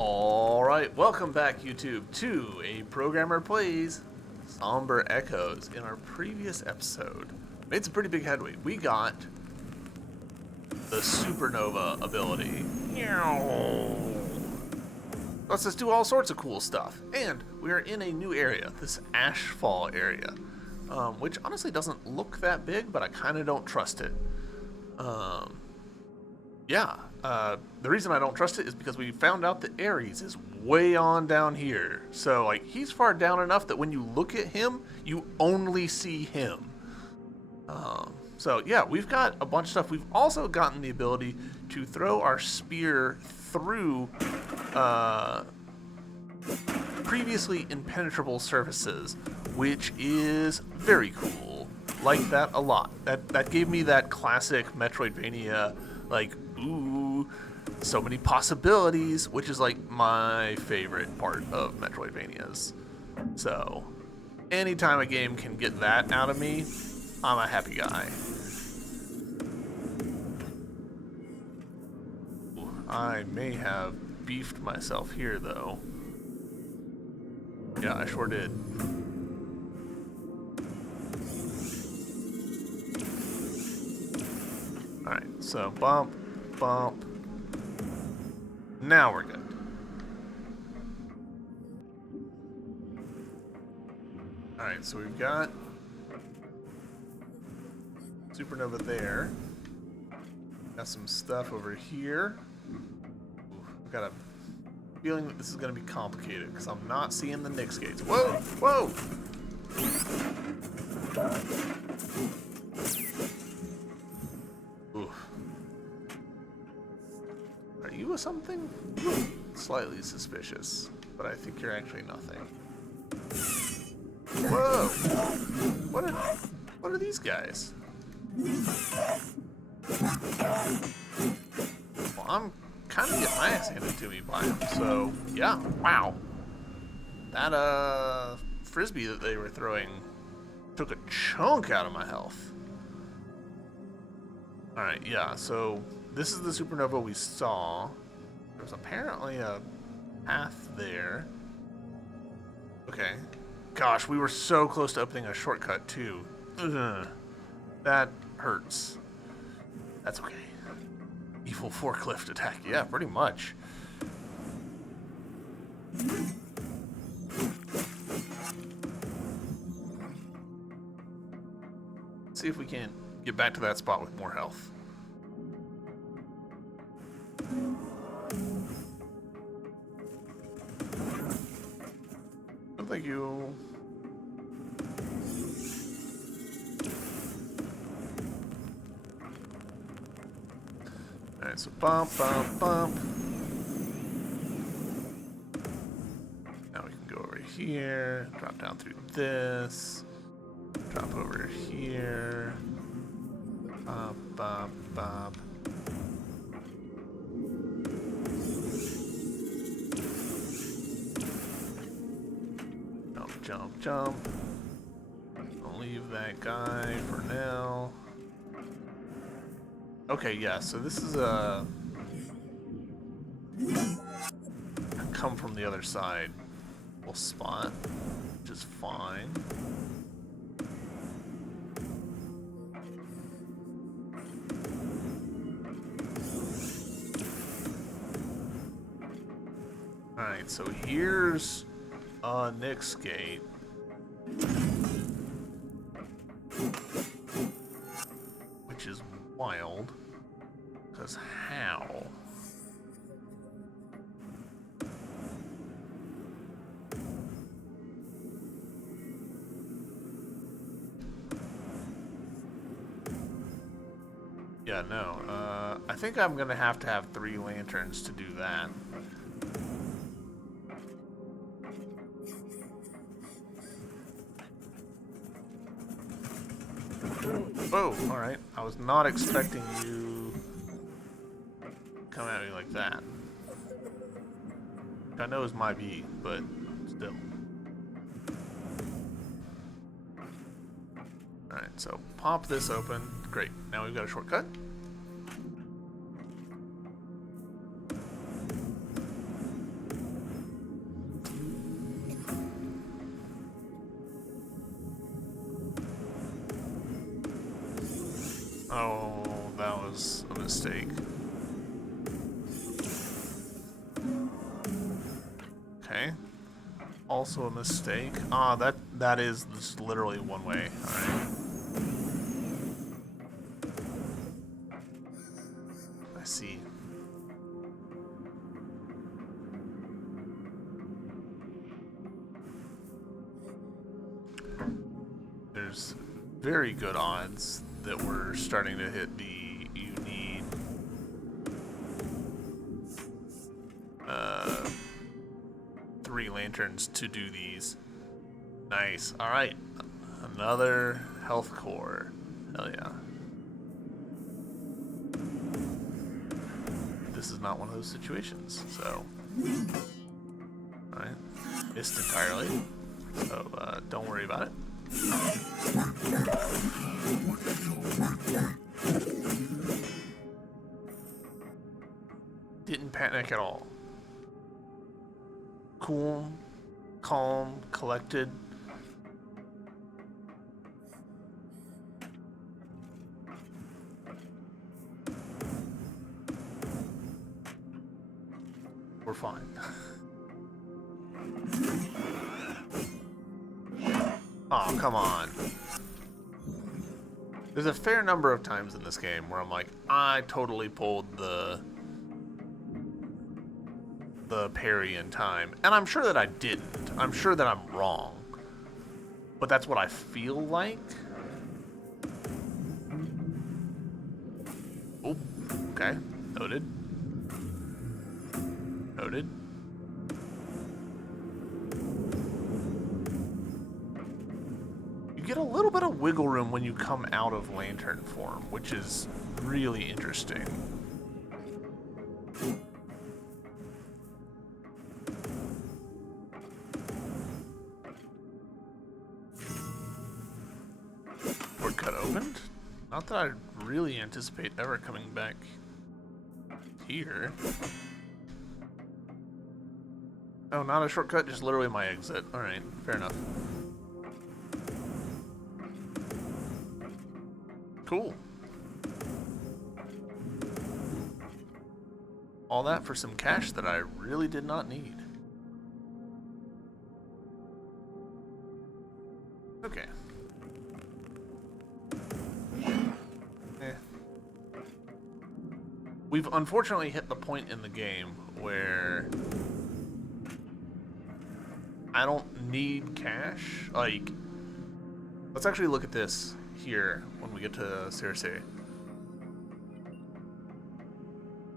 Alright, welcome back YouTube to A Programmer Plays Somber Echoes. In our previous episode, made some pretty big headway. We got the supernova ability. Lets us do all sorts of cool stuff. And we are in a new area, this Ashfall area, which honestly doesn't look that big, but I kind of don't trust it. The reason I don't trust it is because we found out that Ares is way on down here. So, like, he's far down enough that when you look at him, you only see him. So, yeah, we've got a bunch of stuff. We've also gotten the ability to throw our spear through previously impenetrable surfaces, which is very cool. Like that a lot. That gave me that classic Metroidvania, like, ooh, so many possibilities, which is like my favorite part of Metroidvanias. So, anytime a game can get that out of me, I'm a happy guy. Ooh, I may have beefed myself here, though. Yeah, I sure did. Alright, so bump, bump. Now we're good. Alright, so we've got supernova there. Got some stuff over here. Ooh, I've got a feeling that this is going to be complicated because I'm not seeing the Nyx gates. Whoa! Whoa! Are you a something? Slightly suspicious, but I think you're actually nothing. Whoa! What are these guys? Well, I'm kind of getting my ass handed to me by them, so yeah, wow. That frisbee that they were throwing took a chunk out of my health. Alright, yeah, so this is the supernova we saw. There's apparently a path there. Okay. Gosh, we were so close to opening a shortcut, too. Ugh. That hurts. That's okay. Evil forklift attack. Yeah, pretty much. Let's see if we can get back to that spot with more health. Oh, thank you. Alright, so bump, bump, bump. Now we can go over here, drop down through this, drop over here. Bop, bop, bop. Jump, jump, jump. I'll leave that guy for now. Okay, yeah, so this is a come from the other side. We'll spot, which is fine. Alright, so here's a Nyx gate. Which is wild. Because how? Yeah, no. I think I'm going to have 3 lanterns to do that. Whoa, alright. I was not expecting you to come at me like that. I know it's my B, but still. Alright, so pop this open. Great. Now we've got a shortcut. Oh, that was a mistake. Okay. Also a mistake. Ah, that is just literally one way. Alright. I see. There's very good odds that we're starting to hit the you need 3 lanterns to do these. Nice. Alright. Another health core. Hell yeah. This is not one of those situations, so. Alright. Missed entirely. So don't worry about it. Didn't panic at all. Cool, calm, collected. We're fine. Oh, come on. There's a fair number of times in this game where I'm like, I totally pulled the parry in time. And I'm sure that I didn't. I'm sure that I'm wrong. But that's what I feel like. Oh, okay. Noted. Noted. You get a little bit of wiggle room when you come out of lantern form, which is really interesting. Shortcut opened? Not that I really anticipate ever coming back here. Oh, not a shortcut, just literally my exit. Alright, fair enough. Cool. All that for some cash that I really did not need. Okay. We've unfortunately hit the point in the game where I don't need cash. Like, let's actually look at this here when we get to Circe.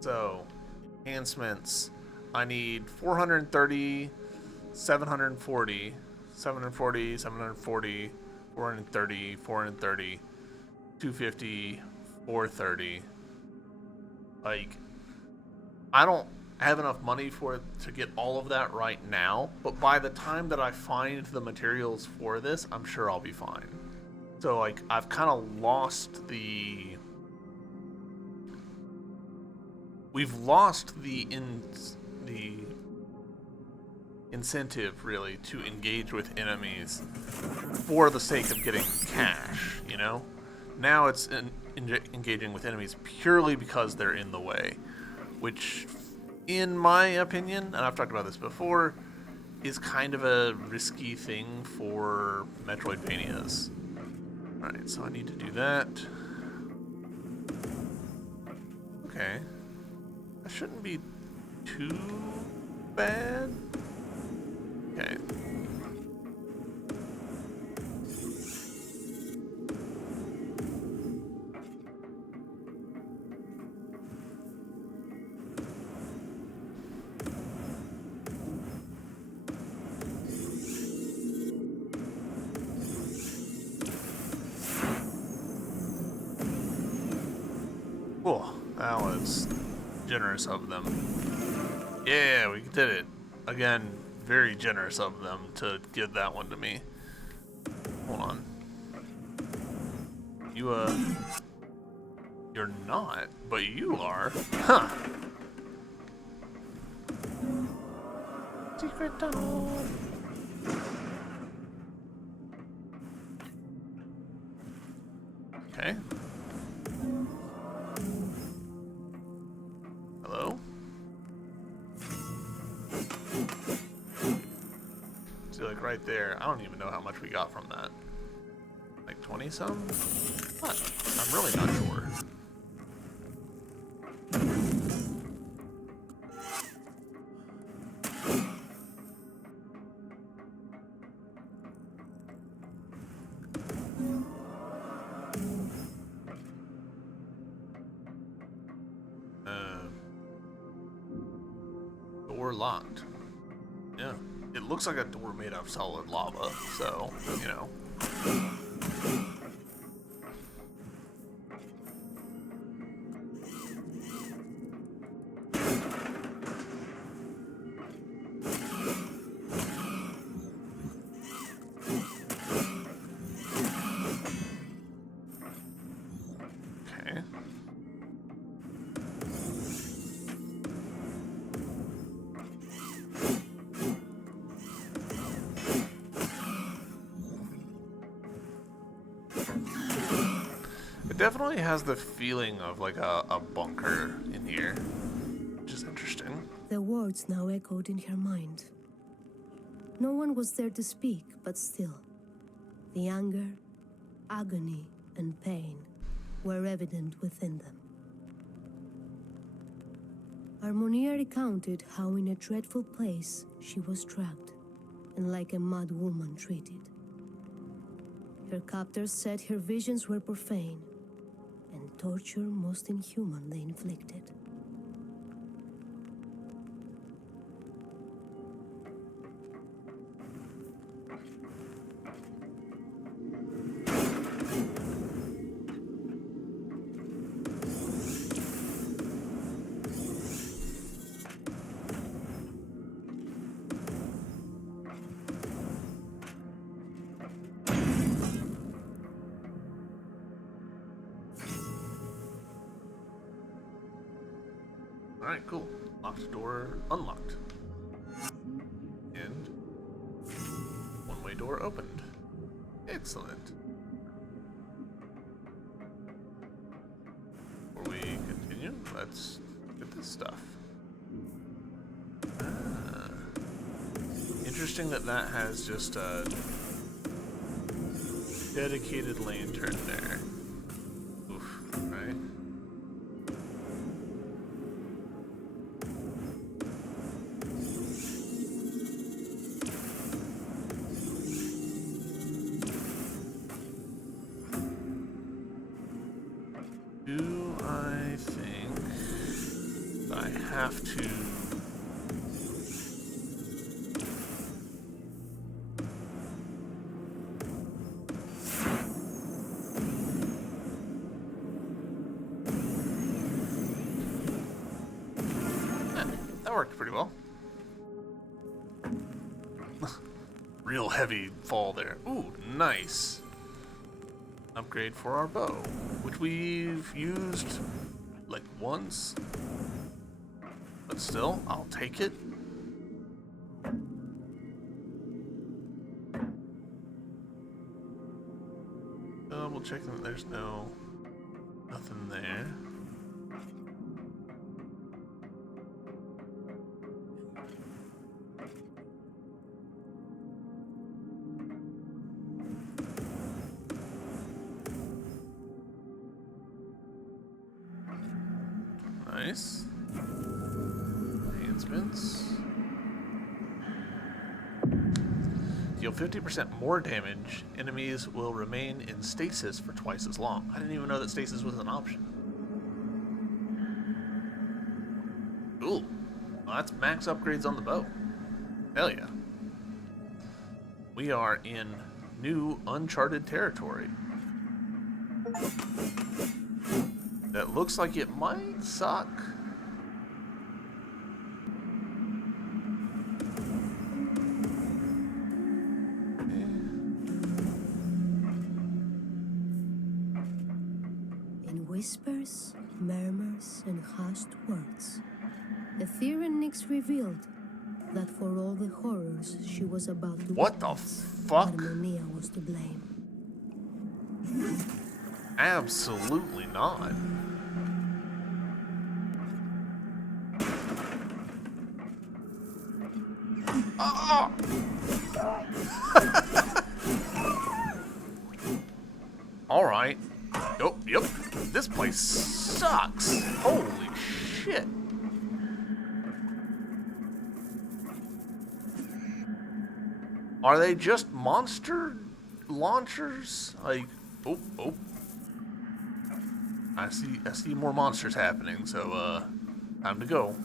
So, enhancements. I need 430, 740, 740, 740, 430, 430, 250, 430. Like, I don't have enough money for it to get all of that right now, but by the time that I find the materials for this, I'm sure I'll be fine. So, like, I've kind of lost the... We've lost the incentive, really, to engage with enemies for the sake of getting cash, you know? Now it's engaging with enemies purely because they're in the way, which, in my opinion, and I've talked about this before, is kind of a risky thing for Metroidvanias. Alright, so I need to do that. Okay. That shouldn't be too bad. Okay. Cool. That was generous of them. Yeah, we did it. Again, very generous of them to give that one to me. Hold on. You're not, but you are. Huh. Secret tunnel. Okay. right there. I don't even know how much we got from that. Like 20 some? What? I'm really not sure. Door locked. Yeah. It looks like a door made of solid lava, so, you know. Okay. It definitely has the feeling of like a bunker in here, which is interesting. The words now echoed in her mind. No one was there to speak, but still, the anger, agony, and pain were evident within them. Harmonia recounted how in a dreadful place she was dragged, and like a mad woman treated. Her captors said her visions were profane, and torture most inhuman they inflicted. Alright, cool. Locked door unlocked. And one-way door opened. Excellent. Before we continue, let's get this stuff. Interesting that that has just a dedicated lantern there. Oof, right? Do I think I have to... That worked pretty well. Real heavy fall there. Ooh, nice. Upgrade for our bow, which we've used like once, but still, I'll take it. Double checking that there's nothing there. Nice. Enhancements. Deal 50% more damage. Enemies will remain in stasis for twice as long. I didn't even know that stasis was an option. Cool. Well, that's max upgrades on the bow. Hell yeah. We are in new uncharted territory. That looks like it might suck. In whispers, murmurs, and hushed words, Ether and Nyx revealed that for all the horrors she was about to What the witness, fuck? Harmonia was to blame. Absolutely not. Ah! All right. Oh, yep. This place sucks. Holy shit. Are they just monster launchers? Like, oh, oh. I see more monsters happening, so time to go.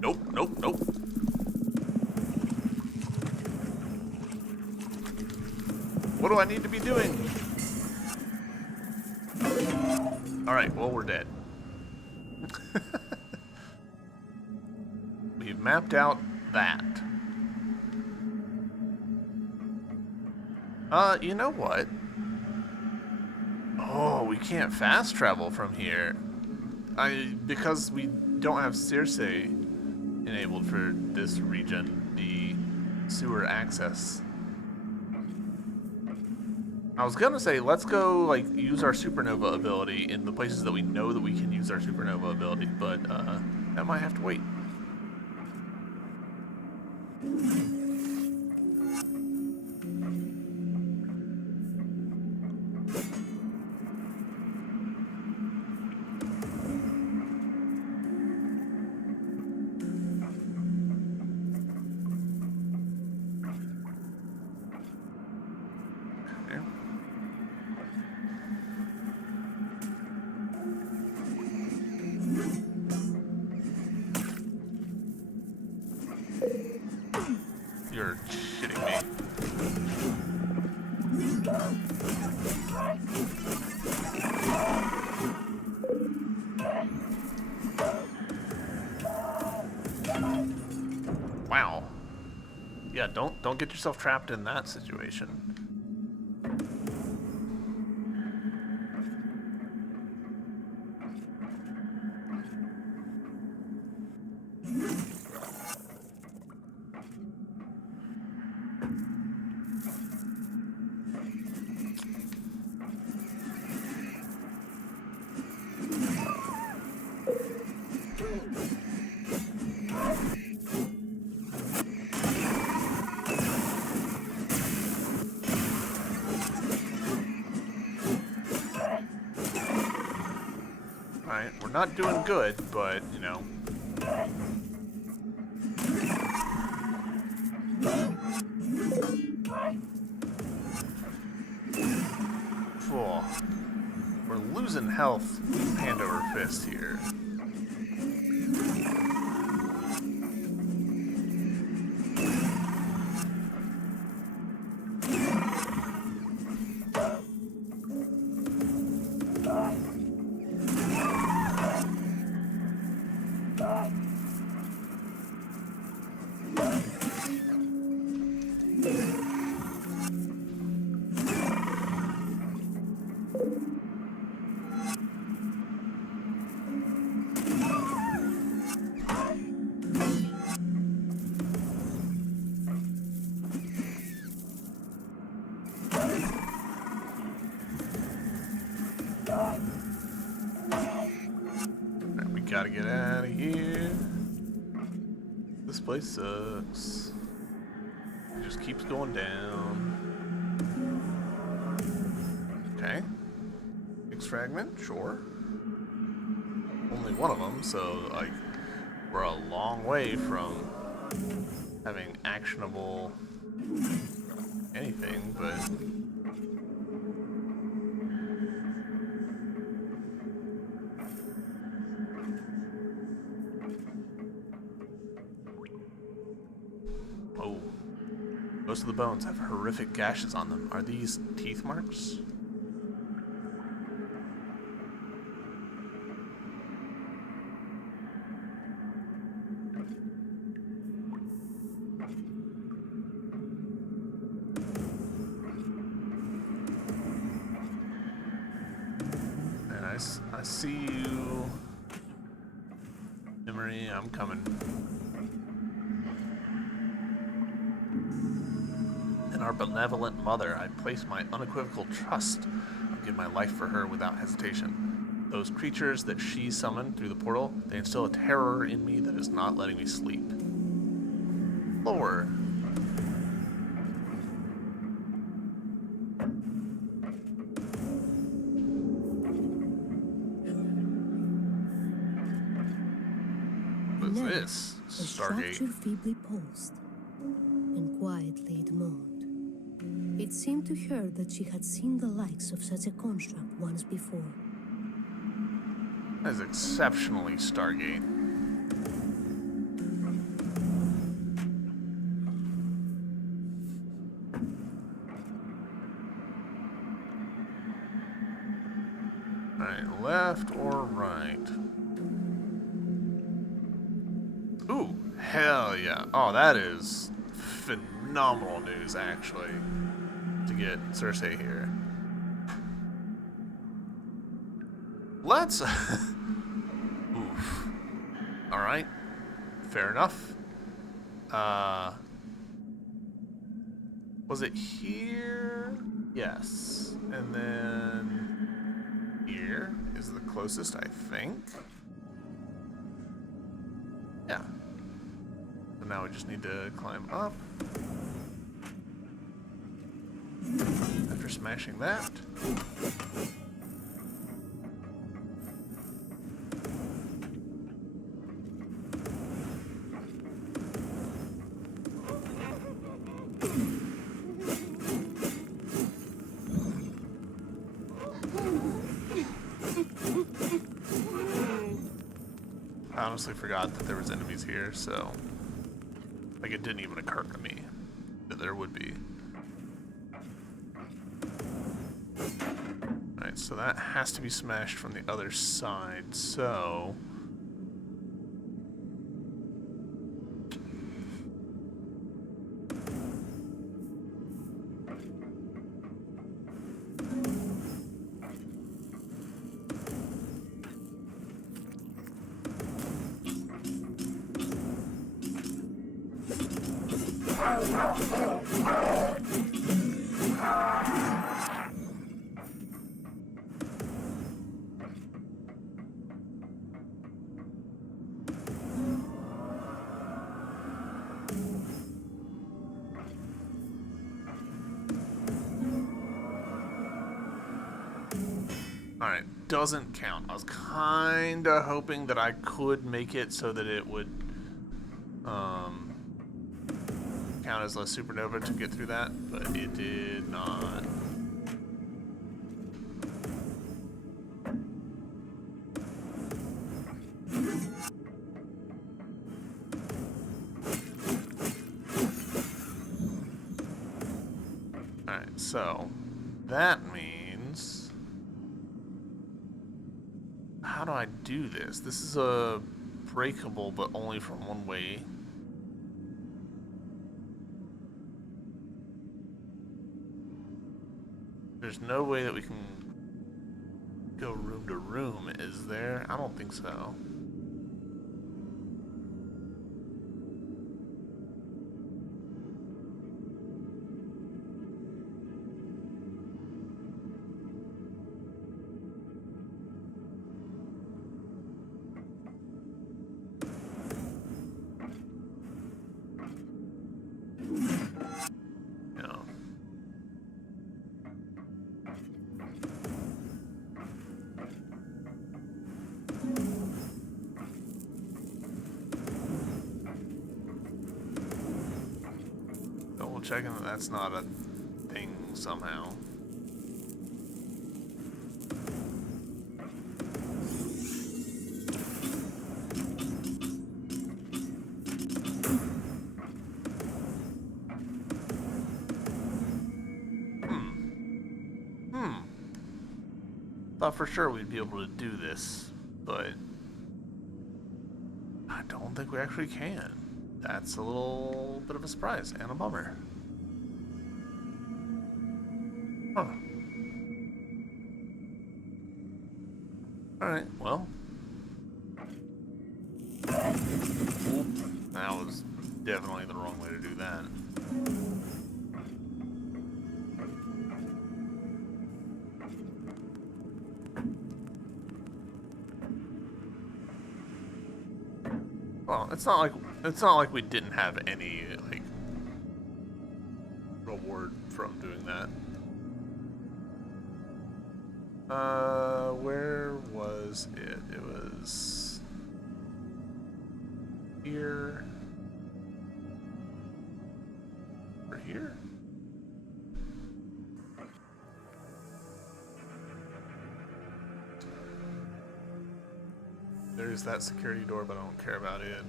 Nope, nope, nope. What do I need to be doing? Alright, well, we're dead. We've mapped out that. You know what? Oh, we can't fast travel from here. Because we don't have Circe enabled for this region, the sewer access. I was gonna say, let's go, like, use our supernova ability in the places that we know that we can use our supernova ability, but, that might have to wait. Okay. You're shitting me. Wow. Yeah, don't get yourself trapped in that situation. Alright, we're not doing good, but, you know. Oh, we're losing health hand over fist here. Alright, we gotta get out of here. This place sucks. It just keeps going down. Okay. X fragment, sure. Only one of them, so like we're a long way from having actionable anything, but oh. Most of the bones have horrific gashes on them. Are these teeth marks? And I see you. Memory, I'm coming. In our benevolent mother, I place my unequivocal trust. I'll give my life for her without hesitation. those creatures that she summoned through the portal, they instill a terror in me that is not letting me sleep. Lower. What's this? The Stargate. structure feebly pulsed, and quietly it moaned. It seemed to her that she had seen the likes of such a construct once before. That is exceptionally Stargate. Alright, left or right? Ooh, hell yeah. Oh, that is phenomenal news, actually, to get Cersei here. Let's... Oof. Alright. Fair enough. Was it here? Yes. And then... here is the closest, I think. Yeah. So now we just need to climb up. After smashing that. I honestly forgot that there was enemies here, so like it didn't even occur to me that there would be. Alright, so that has to be smashed from the other side, so... Alright, doesn't count. I was kinda hoping that I could make it so that it would count as a supernova to get through that, but it did not. Alright, so that means... how do I do this? This is a breakable, but only from one way. There's no way that we can go room to room, is there? I don't think so. No. Double checking that that's not a thing somehow. Thought for sure we'd be able to do this, but I don't think we actually can. That's a little bit of a surprise and a bummer. Huh. Alright, well. Oop, that was definitely the wrong way to do that. it's not like we didn't have any like reward from doing that. Where was it? It was here. Or here? There's that security door, but I don't care about it.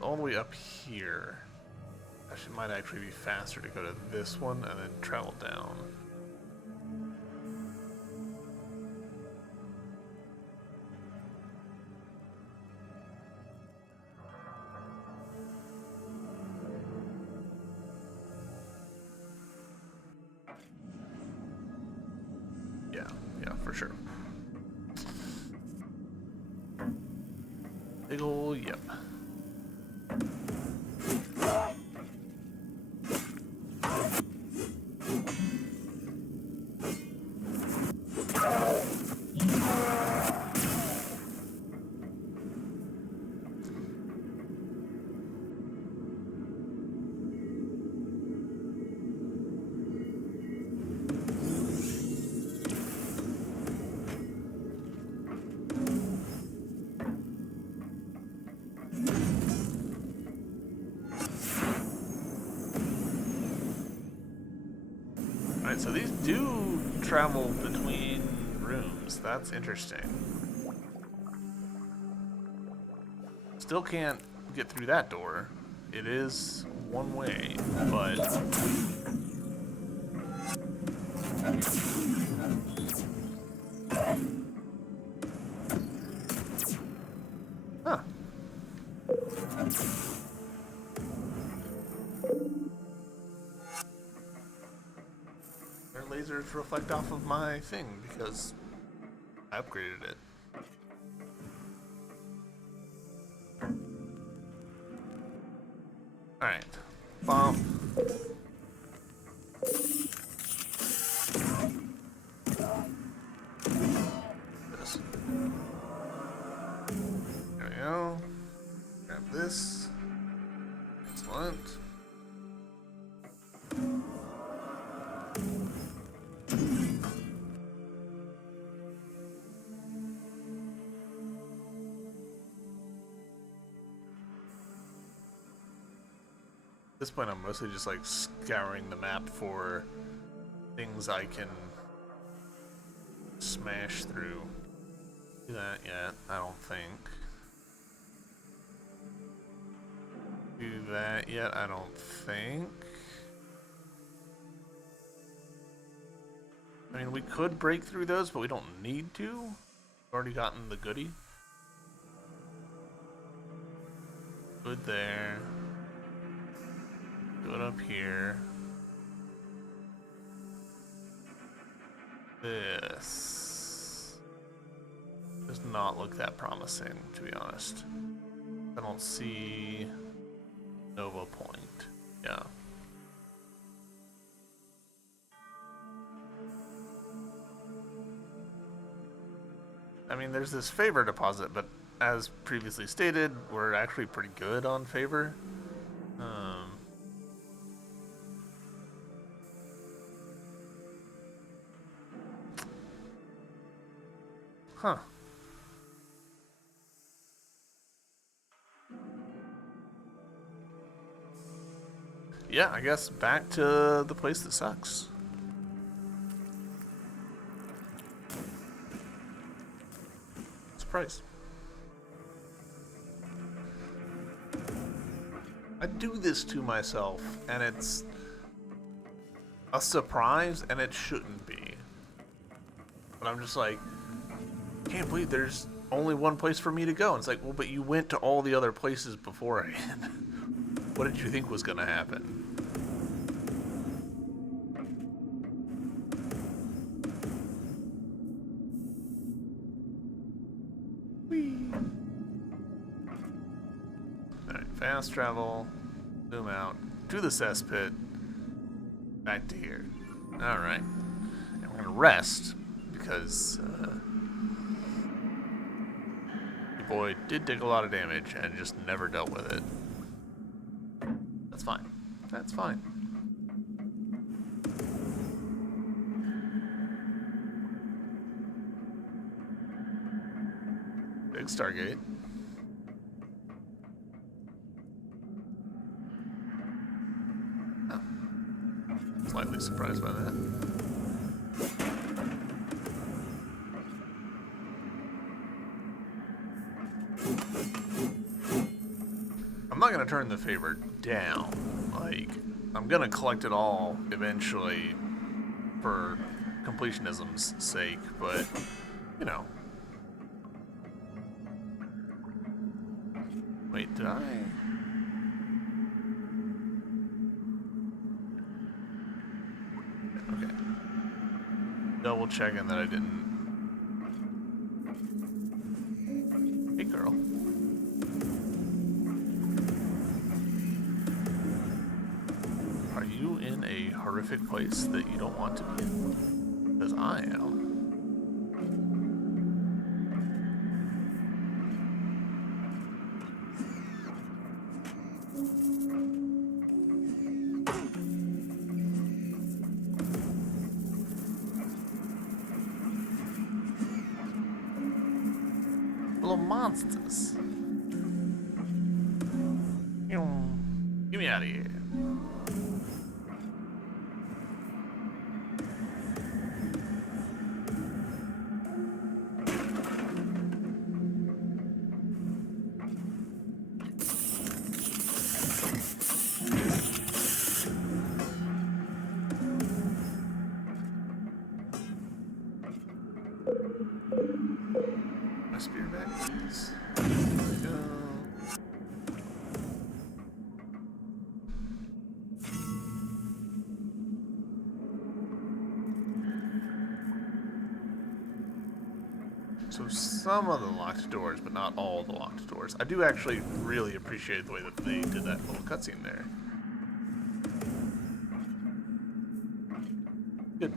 All the way up here. Actually, it might actually be faster to go to this one and then travel down. Yeah, for sure. Big ol' yep. Alright, so these do travel between rooms. That's interesting. Still can't get through that door. It is one way, but... Huh. Their lasers reflect off of my thing because I upgraded it. Alright. Bump. This. There we go. Grab this. Excellent. At this point, I'm mostly just like scouring the map for things I can smash through. Do that yet? I don't think. Do that yet? I don't think. I mean, we could break through those, but we don't need to. We've already gotten the goodie. Good there. Do it up here. This does not look that promising, to be honest. I don't see Nova Point. Yeah. I mean, there's this favor deposit, but as previously stated, we're actually pretty good on favor. Huh. Yeah, I guess back to the place that sucks. What's the price? I do this to myself, and it's a surprise, and it shouldn't be. But I'm just like, can't believe there's only one place for me to go. And it's like, well, but you went to all the other places beforehand. What did you think was gonna happen? Whee! Alright, fast travel, zoom out, to the cesspit, back to here. Alright. And we're gonna rest, because boy did take a lot of damage and just never dealt with it. That's fine. That's fine. Big Stargate. Oh. Slightly surprised by that. I'm not gonna turn the favor down. Like, I'm gonna collect it all eventually for completionism's sake, but, you know. Wait, did I? Okay. Double checking that I didn't. Hey, girl. Are you in a horrific place that you don't want to be in? Because I am. Little monsters. Get me out of here. My spear back, please. There we go. So some of the locked doors, but not all the locked doors. I do actually really appreciate the way that they did that little cutscene there. Good.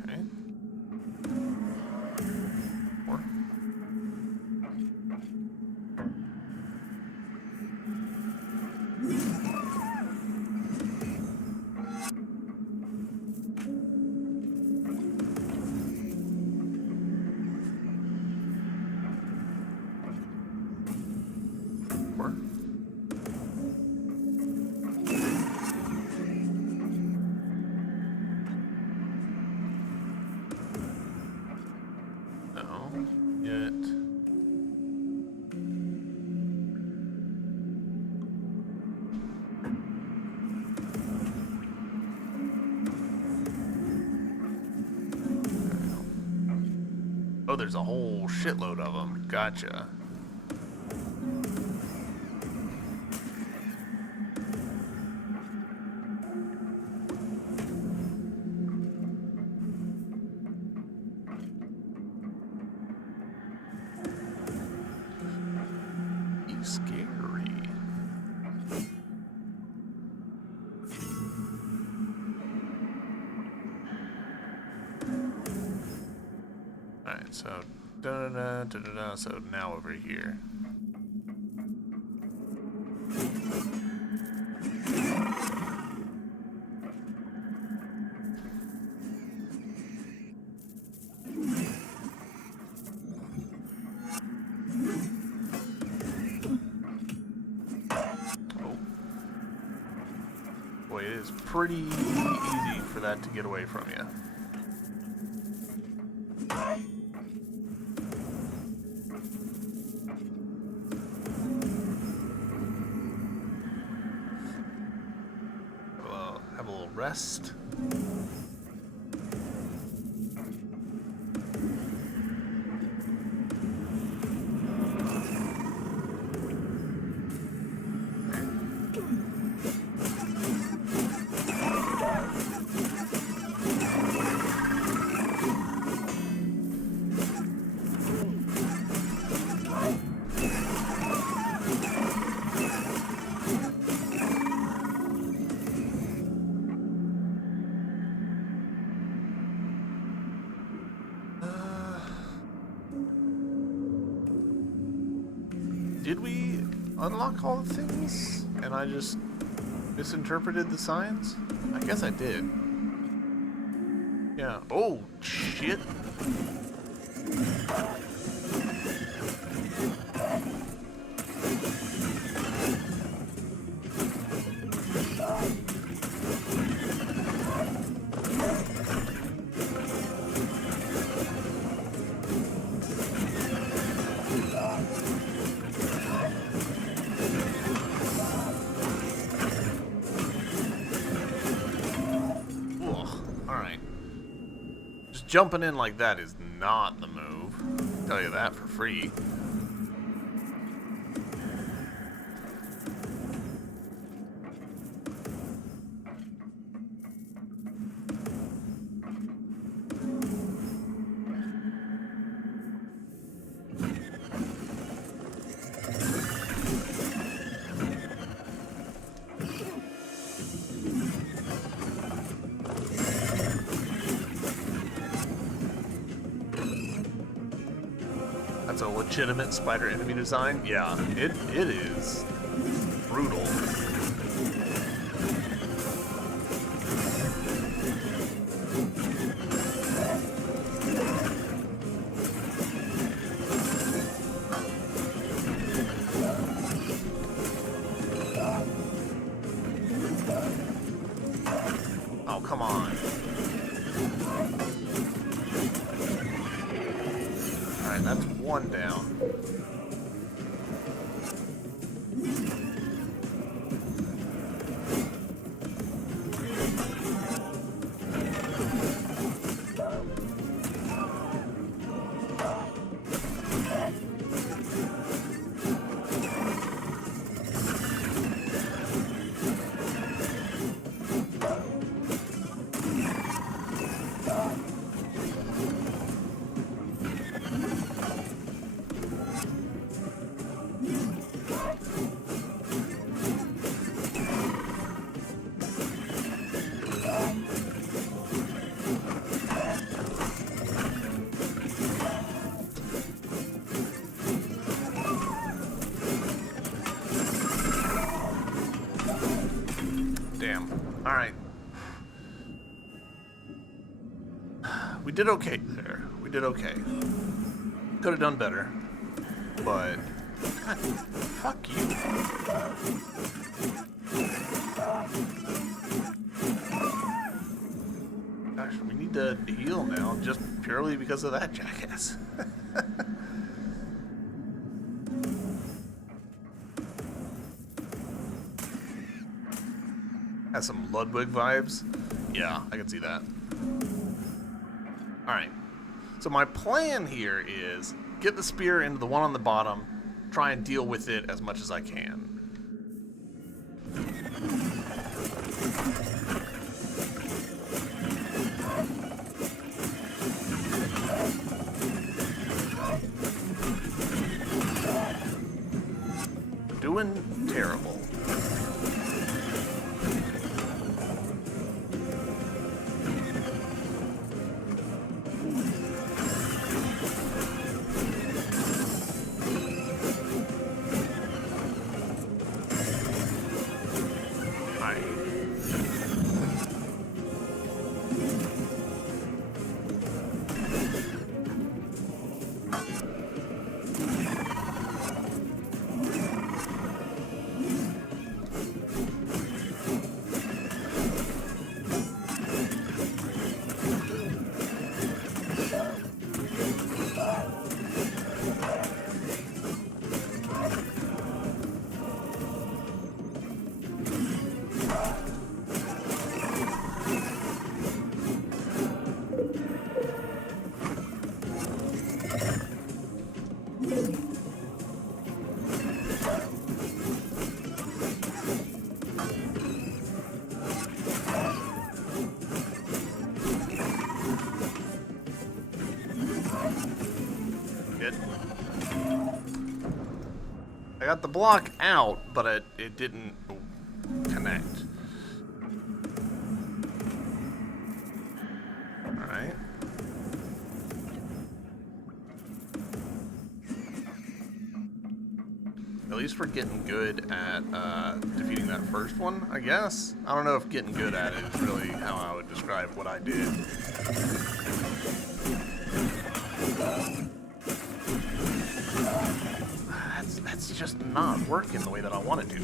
Okay. More. More. No. Yet. Oh, there's a whole shitload of them. Gotcha. Scary. Alright, so da-da-da, so now over here. Boy, it is pretty easy for that to get away from you. Have a little rest. did we unlock all the things? And I just misinterpreted the signs? I guess I did. Yeah. Oh, shit. Alright. Just jumping in like that is not the move. I'll tell you that for free. That's a legitimate spider enemy design? Yeah, it is brutal. Oh, come on. Alright, that's one down. Damn. Alright. We did okay there. We did okay. Could have done better. But... God, fuck you. Gosh, we need to heal now just purely because of that jackass. Has some Ludwig vibes. Yeah, I can see that. Alright. So my plan here is get the spear into the one on the bottom, try and deal with it as much as I can. Doing terrible. I got the block out, but it didn't connect. Alright. least we're getting good at defeating that first one, I guess. I don't know if getting good at it is really how I would describe what I did. That's just not working the way that I want it to.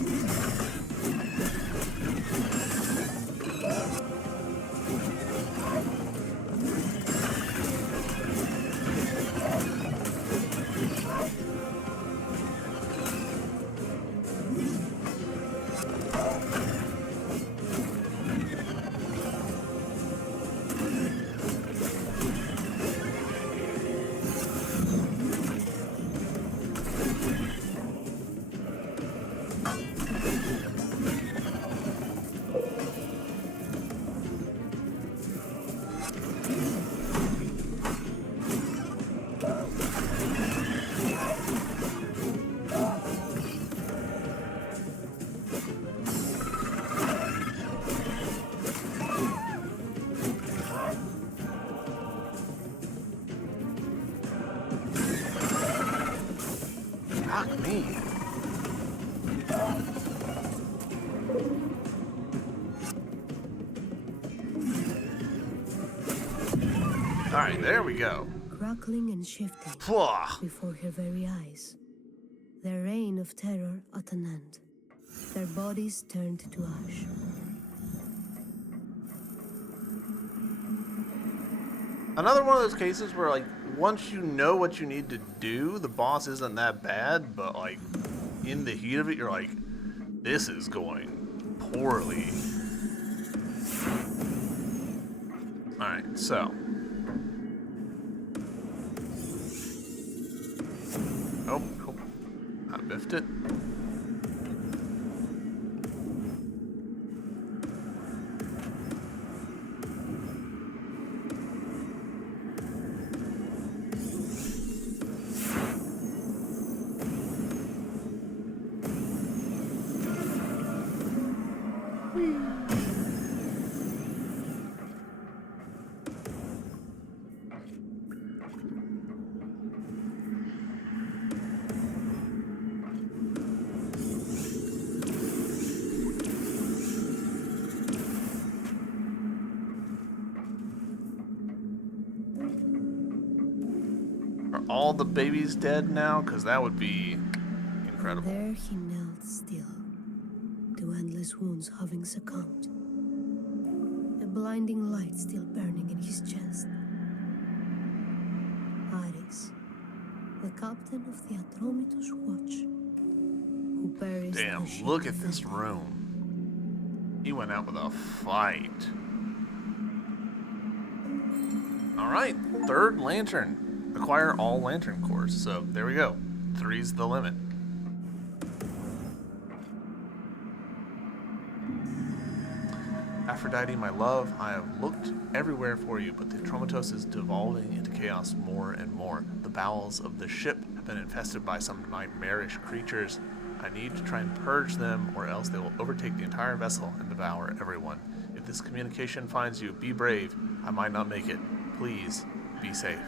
Fuck me. Alright, there we go. Crackling and shifting Pwah. before her very eyes. Their reign of terror at an end. Their bodies turned to ash. Another one of those cases where, like, once you know what you need to do, the boss isn't that bad, but, like, in the heat of it, you're like, this is going poorly. Alright, so. Oh, nope. I biffed it. Are all the babies dead now? Because that would be incredible. There he knelt still, to endless wounds having succumbed. A blinding light still burning in his chest. Ares, the captain of the Atromitos Watch, who perished. Damn, look at this room. He went out with a fight. Alright, third lantern. Acquire all lantern cores. So there we go. 3's the limit. Aphrodite, my love, I have looked everywhere for you, but the Atromitos is devolving into chaos more and more. The bowels of the ship have been infested by some nightmarish creatures. I need to try and purge them, or else they will overtake the entire vessel and devour everyone. If this communication finds you, be brave. I might not make it. Please, be safe.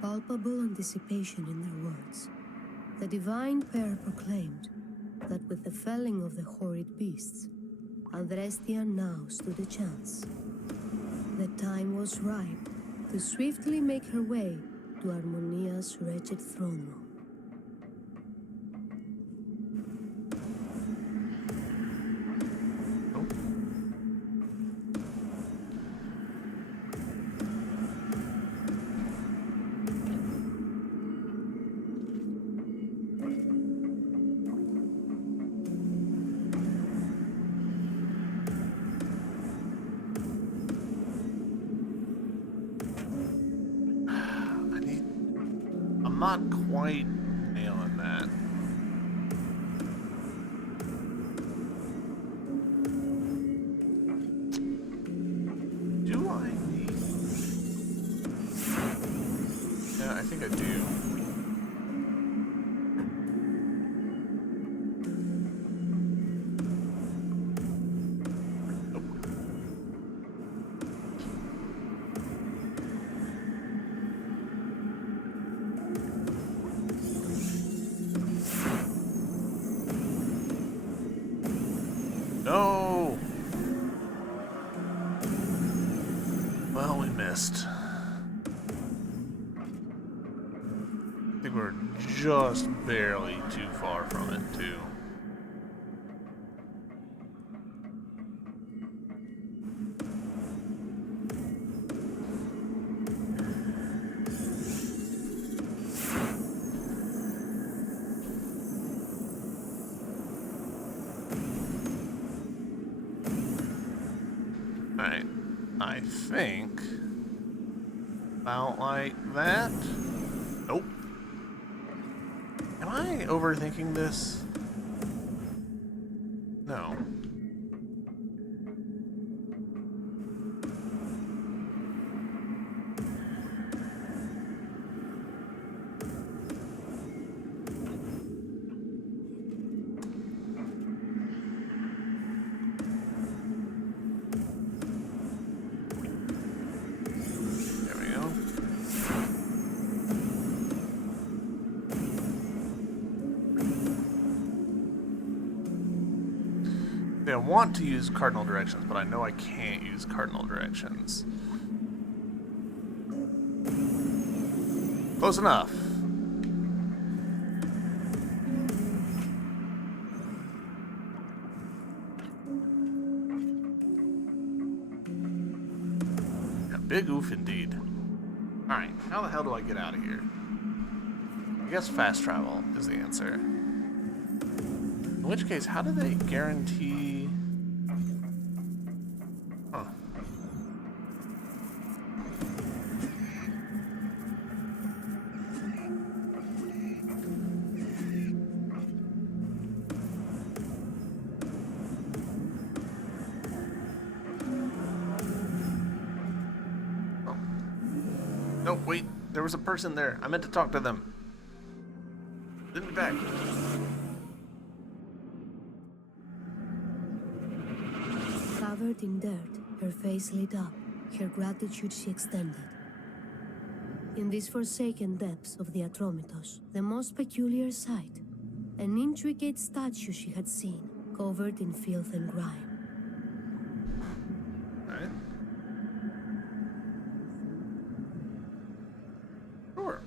Palpable anticipation in their words. The divine pair proclaimed that with the felling of the horrid beasts, Adrestia now stood a chance. The time was ripe to swiftly make her way to Harmonia's wretched throne room. I'm not quite nailing that. Yeah, I think I do. No! Well, we missed. I think we're just barely too far from it, too. Alright. I think about like that. Nope. Am I overthinking this? No. There we go. I want to use cardinal directions, but I know I can't use cardinal directions. Close enough. A big oof indeed. Alright, how the hell do I get out of here? I guess fast travel is the answer. In which case, how do they guarantee... Huh. Oh. No, wait. There was a person there. I meant to talk to them. Send me back. Covered in dirt, her face lit up, her gratitude she extended. In these forsaken depths of the Atromitos, the most peculiar sight, an intricate statue she had seen, covered in filth and grime. Alright. Sure.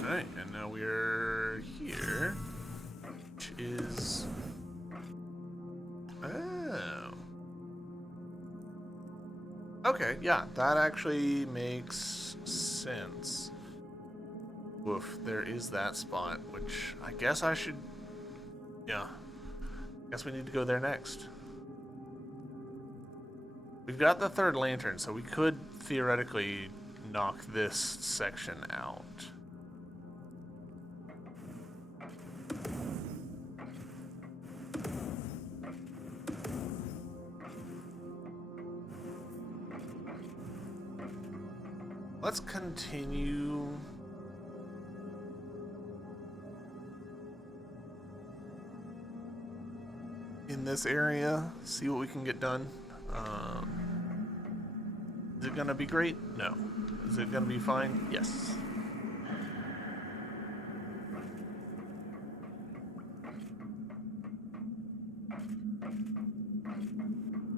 Alright, and now we're here, which is... Oh. Okay, yeah, that actually makes sense. Woof, there is that spot, which I guess I should... Yeah. Guess we need to go there next. We've got the third lantern, so we could theoretically knock this section out. Let's continue. In this area, see what we can get done. Is it gonna be great? No. Is it gonna be fine? Yes.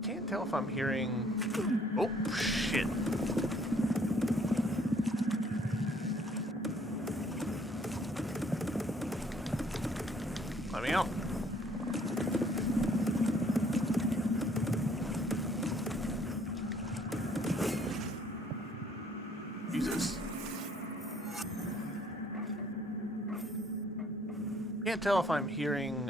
Can't tell if I'm hearing... Oh, shit. Let me out. Jesus. Can't tell if I'm hearing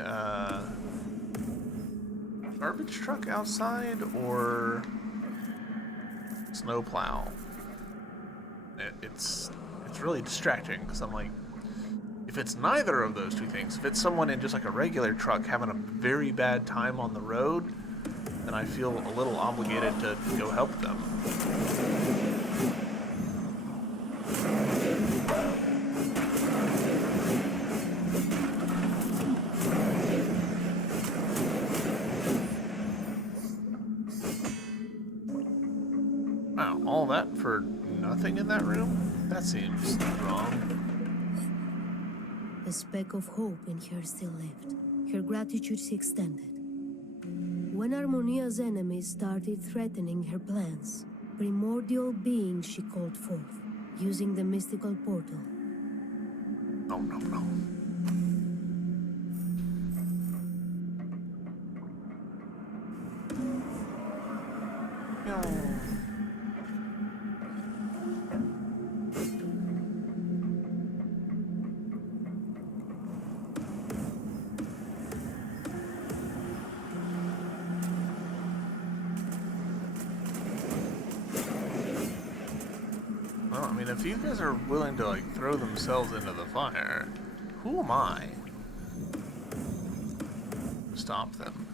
garbage truck outside or snowplow. It's really distracting because I'm like, if it's neither of those two things, if it's someone in just like a regular truck having a very bad time on the road, then I feel a little obligated to go help them. Wow, all that for nothing in that room? That seems wrong. A speck of hope in her still lived. Her gratitude she extended. When Harmonia's enemies started threatening her plans, primordial beings she called forth, using the mystical portal. Oh, no, no. No. Well, I mean, if you guys are willing to, like, throw themselves into the fire, who am I? Stop them.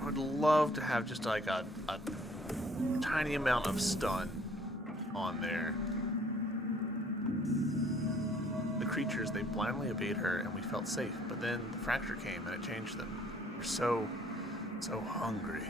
I would love to have just, like, a tiny amount of stun on there. The creatures, they blindly obeyed her, and we felt safe, but then the fracture came, and it changed them. They're so hungry.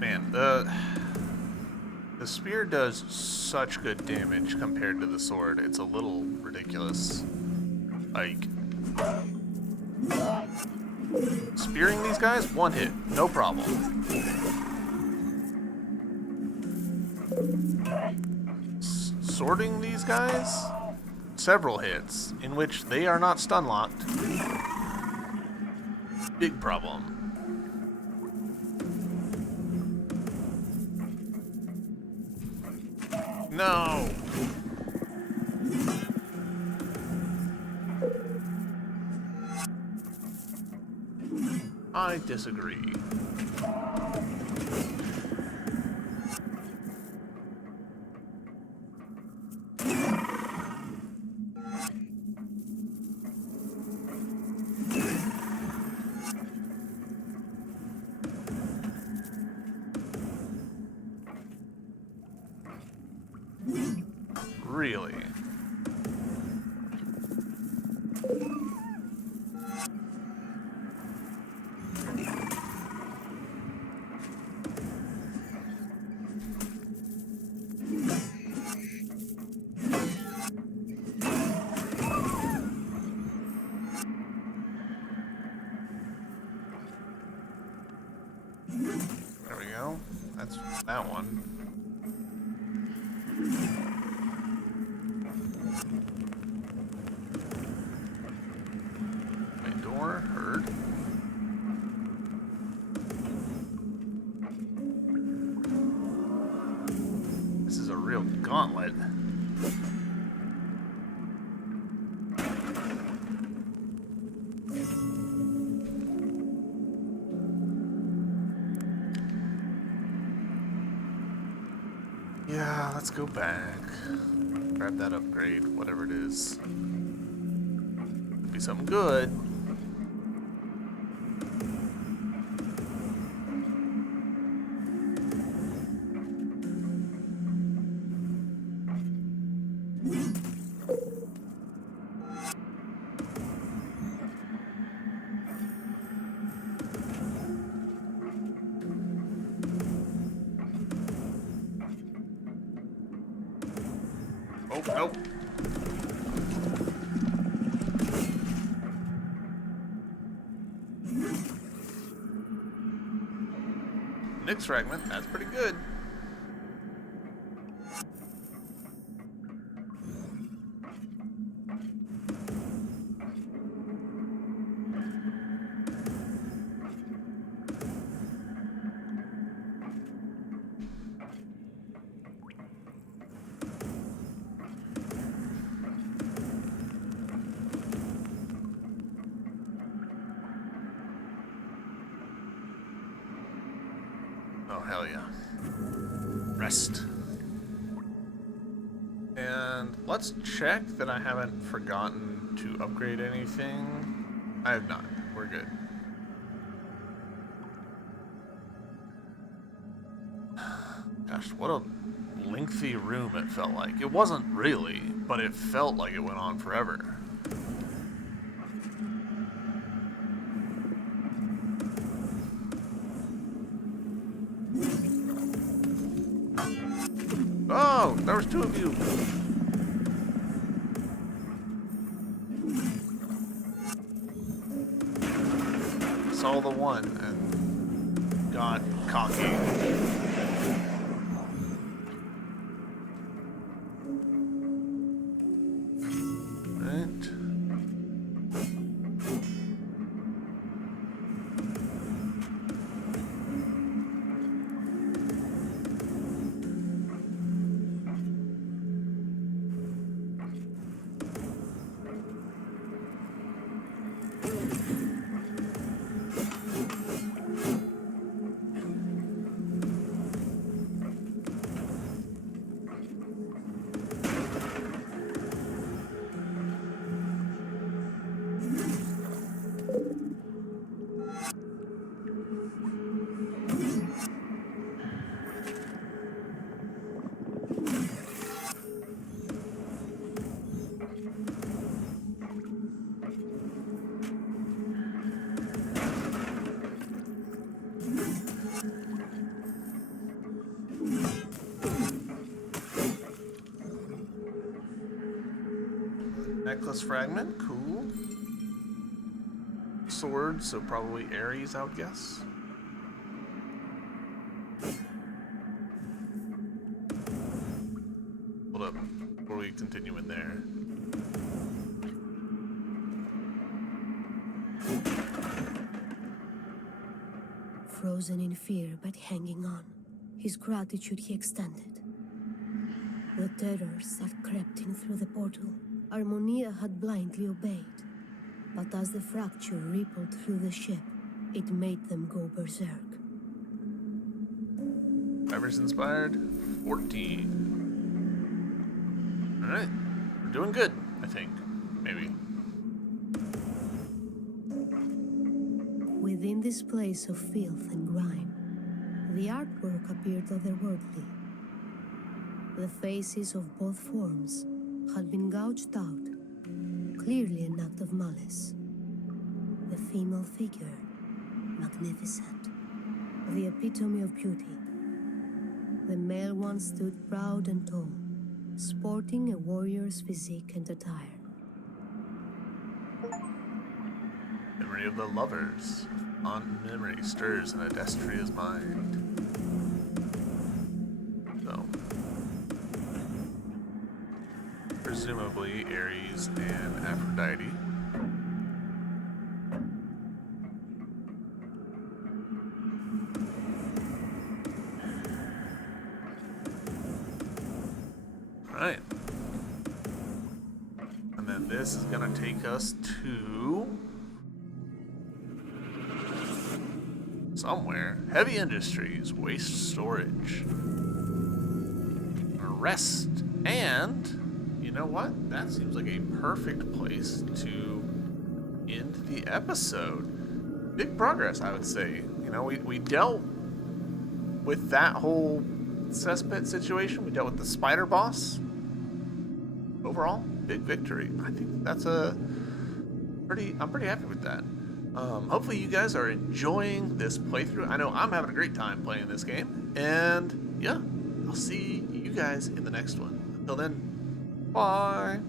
Man, the spear does such good damage compared to the sword. It's a little ridiculous. Like, spearing these guys, one hit, no problem. Sorting these guys, several hits, in which they are not stun locked. Big problem. No! I disagree. Really? There we go. That's that one. Main door, heard. This is a real gauntlet. Yeah, let's go back. Grab that upgrade, whatever it is. Could be something good. Nope. Nyx fragment, that's pretty good. Oh, hell yeah. Rest. And let's check that I haven't forgotten to upgrade anything. I have not. We're good. Gosh, what a lengthy room it felt like. It wasn't really, but it felt like it went on forever. Oh, there was two of you. Saw the one and got cocky. Right. Necklace fragment, cool. Sword, so probably Ares, I would guess. Hold up, before we continue in there. Frozen in fear but hanging on, his gratitude he extended. The terrors that crept in through the portal, Harmonia had blindly obeyed. But as the fracture rippled through the ship, it made them go berserk. Drivers inspired, 14. Alright, we're doing good, I think. Maybe. Within this place of filth and grime, the artwork appeared otherworldly. The faces of both forms had been gouged out, clearly an act of malice. The female figure, magnificent, the epitome of beauty. The male one stood proud and tall, sporting a warrior's physique and attire. Memory of the lovers. Fond memory stirs in Adestria's mind. So, presumably Ares and Aphrodite. Alright. And then this is gonna take us to somewhere. Heavy industries, waste storage. Rest. And you know what? That seems like a perfect place to end the episode. Big progress, I would say. You know, we dealt with that whole cesspit situation. We dealt with the spider boss. Overall, big victory. I think that's I'm pretty happy with that. Hopefully you guys are enjoying this playthrough. I know I'm having a great time playing this game. And yeah, I'll see you guys in the next one. Until then, Bye.